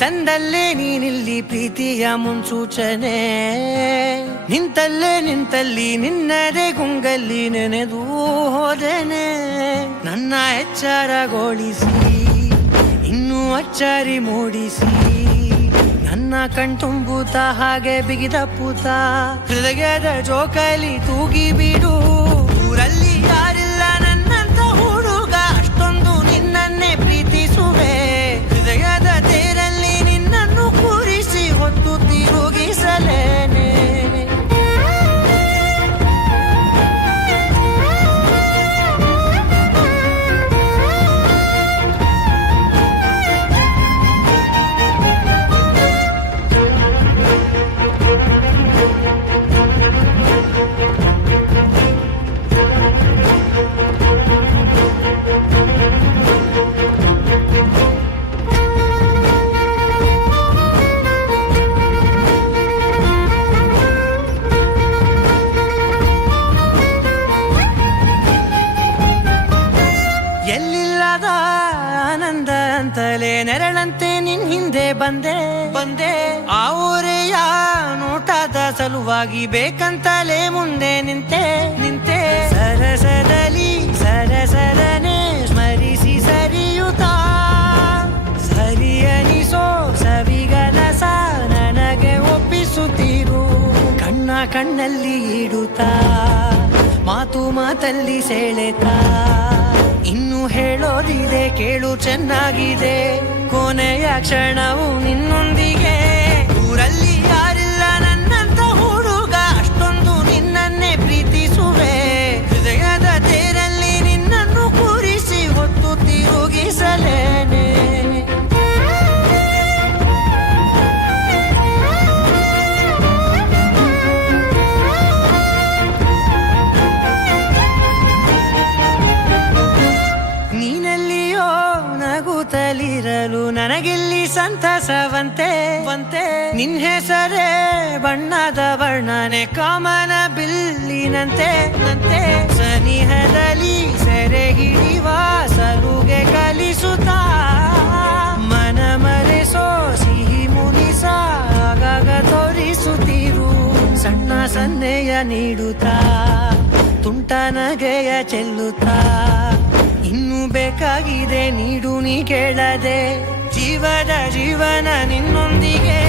ತಂದಲ್ಲೇ ನೀನಿಲ್ಲಿ ಪ್ರೀತಿಯ ಮುನ್ಸೂಚನೆ. ನಿಂತಲ್ಲಿ ನಿನ್ನದೇ ಗುಂಗಲ್ಲಿ ನೆನೆದು ಹೋದನೆ. ನನ್ನ ಎಚ್ಚರಗೊಳಿಸಿ ಇನ್ನೂ ಅಚ್ಚರಿ ಮೂಡಿಸಿ, ನನ್ನ ಕಣ್ತುಂಬುತ್ತ ಹಾಗೆ ಬಿಗಿದಪ್ಪುತ್ತ ಹೃದಯದ ಜೋಕಾಲಿ ತೂಗಿ ಬಿಡು. ಊರಲ್ಲಿ ಯಾರಿಲ್ಲ ನನ್ನಂತ ಹುಡುಗ, ಅಷ್ಟೊಂದು ನಿನ್ನನ್ನೇ ಪ್ರೀತಿಸುವೆ. ಹೃದಯದ ತೇರಲ್ಲಿ ನಿನ್ನನ್ನು ಕೂರಿಸಿ ಹೊತ್ತು ತಿರುಗಿಸಲೇನೆ. ಎಲ್ಲಿಲ್ಲದ ಆನಂದ ಅಂತಲೇ ನೆರಳಂತೆ ನಿನ್ ಹಿಂದೆ ಬಂದೆ. ಆ ಊರೆಯ ನೋಟದ ಸಲುವಾಗಿ ಬೇಕಂತಲೇ ಮುಂದೆ ನಿಂತೆ. ಸರಸರನೆ ಸ್ಮರಿಸಿ ಸರಿಯುತ್ತಾ, ಸರಿಯನಿಸೋ ಸವಿಗನಸ ನನಗೆ ಒಪ್ಪಿಸುತ್ತೀರು. ಕಣ್ಣಲ್ಲಿ ಇಡುತ್ತಾ, ಮಾತಲ್ಲಿ ಸೆಳೆತಾ, ಇನ್ನು ಹೇಳೋದಿದೆ ಕೇಳು ಚೆನ್ನಾಗಿದೆ. ಕೊನೆಯ ಕ್ಷಣವು ನಿನ್ನೊಂದಿಗೆ. ಊರಲ್ಲಿ ಯಾರಿಲ್ಲ ನನ್ನಂತ ಹುಡುಗ, ಅಷ್ಟೊಂದು ನಿನ್ನನ್ನೇ ಪ್ರೀತಿಸುವೆ. ಹೃದಯದ ತೇರಲ್ಲಿ ನಿನ್ನನ್ನು ಕೂರಿಸಿ ಹೊತ್ತು ತಿರುಗಿಸಲೇನೆ. ನೀನೆಲ್ಲಿಯೋ ನಗುತ್ತಲಿರಲು ನನಗಿಲ್ಲಿ ಸಂತಸವಂತೆ. ನಿನ್ ಹೆಸರೇ ಬಣ್ಣದ ವರ್ಣನೆ ಕಾಮನ ಬಿಲ್ಲಿನಂತೆ. ಸನಿಹದಲ್ಲಿ ಸೆರೆ ಹಿಡಿಯುವ ಸಲುಗೆ ಕಲಿಸುತ್ತಾ, ಮನ ಮರೆಸೋ ಸಿಹಿ ಮುನಿಸ ಆಗಾಗ ತೋರಿಸುತ್ತೀರು. ಸಣ್ಣ ಸನ್ನೆಯ ನೀಡುತ್ತಾ, ತುಂಟ ನಗೆಯ ಚೆಲ್ಲುತ್ತಾ, ಇನ್ನು ಬೇಕಾಗಿದೆ ನೀಡು ನೀ ಕೇಳದೆ. ಜೀವನ ನಿನ್ನೊಂದಿಗೆ.